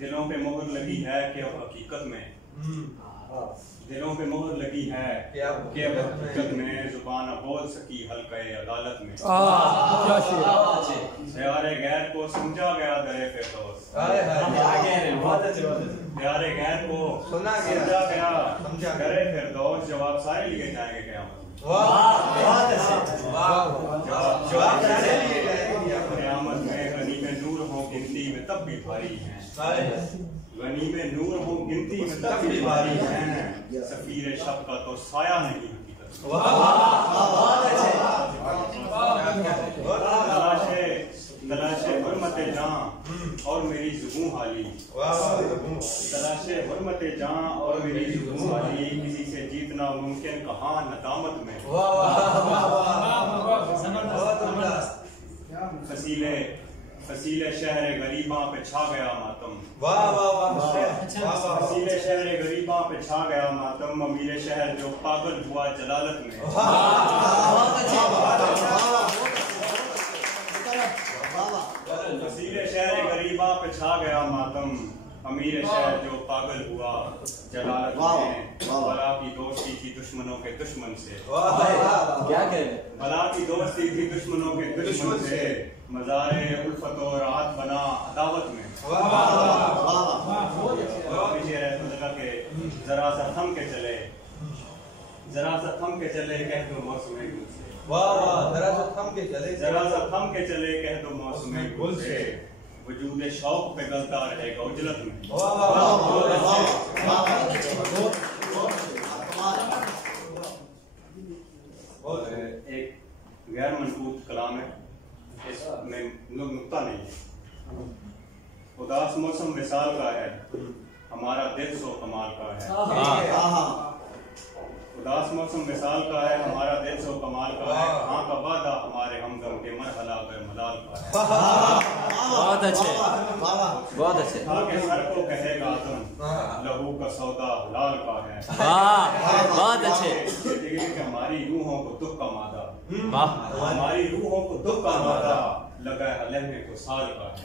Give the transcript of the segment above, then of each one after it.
दिलों पे मोहर लगी है कि अब हकीकत में दिलों पे मोहर लगी है कि अब हकीकत में जुबान बोल सकी हल्के अदालत में। प्यारे गैर को समझा गया दरे फिरदौस, प्यारे गैर को समझा गया दरे फिरदौस। जवाब सारे लिए जाएंगे क़यामत में। क़यामत में गनी में नूर हो गिनती में तब भी भारी हैं, गनी में नूर हो गिनती में तब भी भारी हैं। सफीर शब का तो साया नहीं हकीकत। तलाशे हुर्मते जां और मेरी जुबूं हाली, तलाशे हुर्मते जां और मेरी जुबूं हाली। किसी से जीतना मुमकिन कहाँ नदामत में। फसीले शहर गरीबां पे छा गया मातम, फसीले शहर गरीबां पे छा गया मातम। अमीर शहर जो पागल हुआ जलालत में। फसीले शहर गरीबां पे छा गया मातम, अमीर शहर जो पागल हुआ जलालत में। बला की दोस्ती थी दुश्मनों के दुश्मन से, क्या कह बला की दोस्ती थी दुश्मनों के दुश्मन से। मज़ारे उल्फत और राहत बना अदावत में। के जरा सा थम के चले, जरा सा थम के चले कह दो मौसम गुल से। जरा सा थम के चले, जरा सा थम के चले कह दो मौसम गुल से। वजूद शौक पे गलता रहेगा उजलत में। एक गैर मनकूत कलाम है, इसमें नुक्ता नहीं है। उदास मौसम मिसाल का है, हमारा दिल सो कमाल का है। उदास मौसम मिसाल का है, हमारा दिल सो कमाल का है। कहाँ का वादा हमारे हमदम के मरहला कर मलाल का है। बहुत अच्छे, बहुत अच्छे। सर को कहेगा तुम लहू का सौदा हलाल का है। बहुत अच्छे। हमारी रूहों को दुख का मादा, हमारी रूहों को दुख का मादा लगा है लम्हे को साल का है।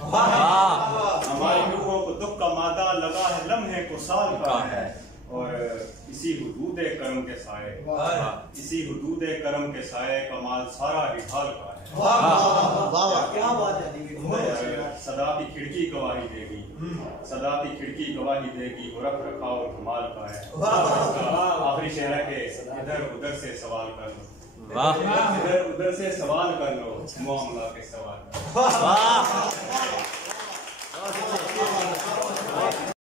हमारी रूहों को दुख का मादा लगा है लम्हे को साल का है। और इसी हुदूद करम के साए, इसी हुदूद करम के साए कमाल सारा ही हाल का है। क्या बात है। सदा की खिड़की गवाही देगी, सदा की खिड़की गवाही देगी। वो रख रखाव और कमाल का है। आखिरी शेर के इधर उधर से सवाल कर लो, इधर उधर से सवाल कर लो, मामला के सवाल।